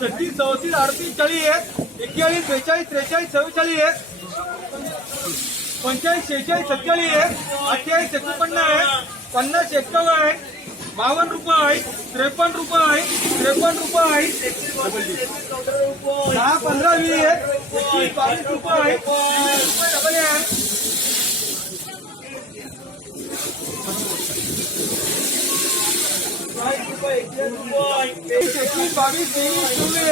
छत्तीस चौतीस अडतीस चाळीस एक्केचाळीस बेचाळीस त्रेचाळीस चव्वेचाळीस पंचेचाळीस शेहेचाळीस सत्तेचाळीस अठ्ठेचाळीस आहे पन्नास एक्कावन्न बावन्न रुपये त्रेपन्न रुपये त्रेपन्न रुपये दहा पंधरा वीस एकवीस बावीस रुपये डबल आहे. एकवीस बावीस तेवीस चोवीस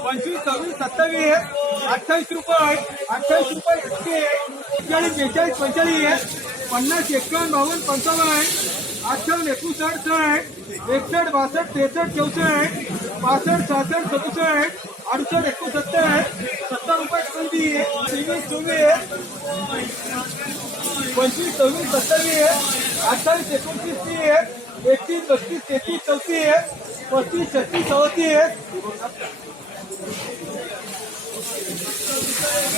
पंचवीस सव्वीस सत्तावीस अठ्ठावीस रुपये अठ्ठावीस रुपये एकशे बेचाळीस पंचेचाळीस पन्नास एक्कावन्न बावन्न पंचावन्न अठ्ठावन्न एकोणसाठ साठ एकसष्ट बासष्ट त्रेसष्ट चौसष्ट पासष्ट सहासष्ट सदुसष्ट अडुसष्ट एकोणसत्तर सत्तर रुपये एकोणतीस तेवीस चोवीस पंचवीस सव्वीस सत्तावीस अठ्ठावीस एकोणतीस तीस एकतीस बत्तीस तेहतीस चौतीस पस्तीस छत्तीस चौतीस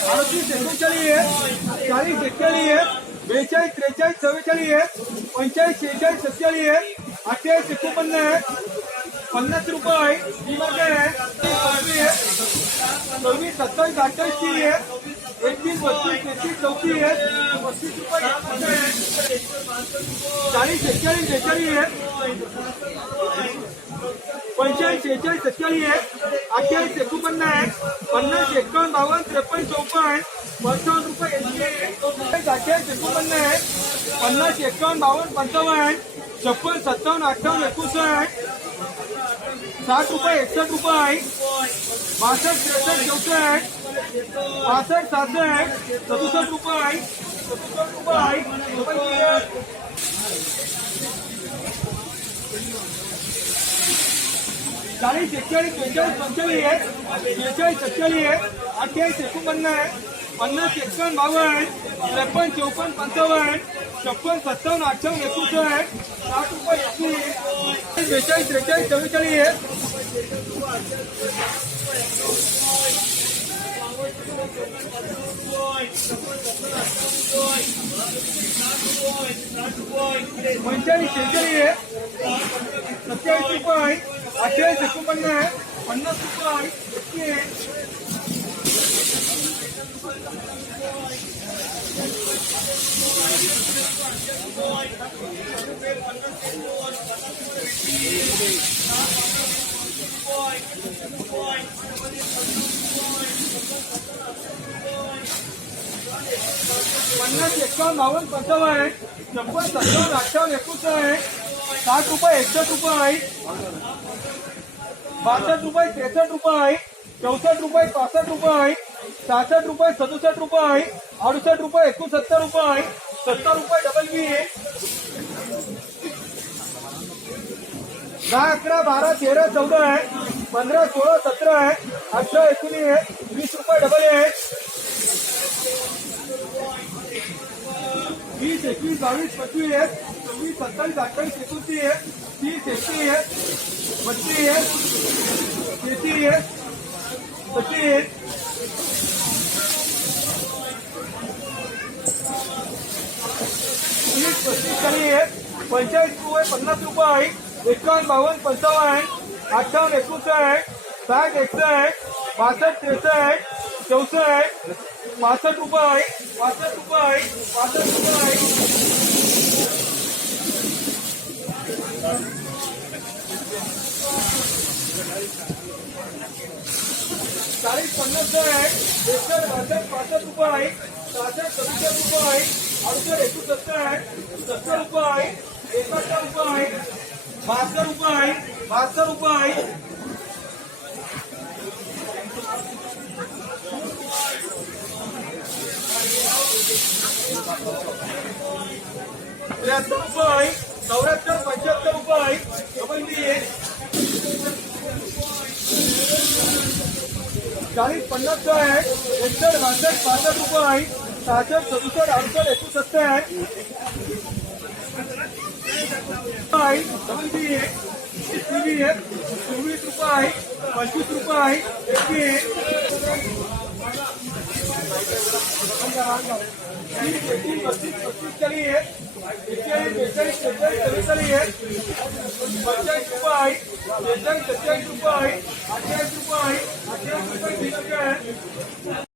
अडतीस एकोणचाळीस चाळीस एक्केचाळीस बेचाळीस त्रेचाळीस चव्वेचाळीस पंचेचाळीस शेहेचाळीस सत्तेचाळीस अठ्ठेचाळीस एकोणपन्नास पन्नास रुपये ही मागे आहे पंचवीस सव्वीस सत्तावीस अठ्ठावीस तीस एकतीस बत्तीस तेहतीस चौतीस पस्तीस रुपये एकोणचाळीस. चाळीस एक्केचाळीस बेचाळीस पंचेचाळीस शेहेचाळीस सत्तेचाळीस अठ्ठेचाळीस एकोणपन्नास पन्नास एकावन्न बावन्न त्रेपन्न चौपन्न पंचावन्न रुपये अठ्ठावीस अठ्ठेचाळीस आहे पन्नास एकावन्न बावन्न पंचावन्न छप्पन सत्तावन्न अठ्ठावन्न एकोणसाठ साठ रुपये एकसष्ट रुपये बासष्ट त्रेसष्ट चौसष्ट पासष्ट सासष्ट सदुसष्ट रुपये सदुसष्ट रुपये चाळीस एक्केचाळीस बेचाळीस पंचेचाळीस बेचाळीस सत्तेचाळीस अठ्ठेचाळीस एकोणपन्नास पन्नास एक्कावन्न बावन्न त्रेपन्न चौपन्न पंचावन्न छप्पन सत्तावन्न अठ्ठावन्न एकोणसाठ साठ रुपये एकवीस बेचाळीस त्रेचाळीस चव्वेचाळीस पंचेचाळीस शेहेचाळीस सत्याऐंशी रुपये आहे. अठ्ठावीस एकोणपन्नास आहे. पन्नास रुपये एकशे पन्नास एकावन्न बावन्न पंचावन्न छप्पन सत्तावन्न अठ्ठावन्न आहे. साठ रुपये एकसष्ट रुपये बासष्ट रुपये त्रेसष्ट रुपये चौसष्ट रुपये पासष्ट रुपये सहासष्ट रुपये सदुसष्ट रुपये अडुसष्ट रुपये एकोणसत्तर रुपये सत्तर रुपये डबल बी दहा अकरा बारा तेरा चौदा आहे. पंधरा सोळा सतरा आहे. अठरा एकोणीस वीस रुपये डबल आहे. वीस एकवीस बावीस पंचवीस सव्वीस सत्तावीस अठ्ठावीस एकोणतीस तीस एकतीस बत्तीस तेहतीस आहे. तीस पस्तीस पंचाळीस रुपये पन्नास रुपये एकावन्न बावन्न पंचावन्न अठ्ठावन्न एकोणसाठ साठ एकसष्ट बासष्ट त्रेसष्ट चौसष्ट पासष्ट रुपये पासष्ट रुपये पासष्ट रुपये चाळीस पन्नास साठ एकसष्ट बासष्ट पासष्ट रुपये आहे. सहासष्ट सदुसष्ट रुपये आहे. अडुसष्ट एकोणसत्तर सत्तर रुपये आहे. एकाहत्तर रुपये आहे. बहात्तर रुपये आहे. बहात्तर रुपये आहे. त्र्याहत्तर रुपये आहे. चौऱ्याहत्तर चाळीस पन्नास साठ एकसष्ट बासष्ट पासष्ट रुपये आहे सहासष्ट सदुसष्ट अडुसष्ट एकोणसत्तर डबल बी टी व्ही चोवीस रुपये आहे पंचवीस रुपये आहे एकशे बेचाळीस त्रेचाळीस चव्वेचाळीस आहे पंचेचाळीस रुपये आहे बेचाळीस सत्तेचाळीस रुपये आहे अठ्ठेचाळीस रुपये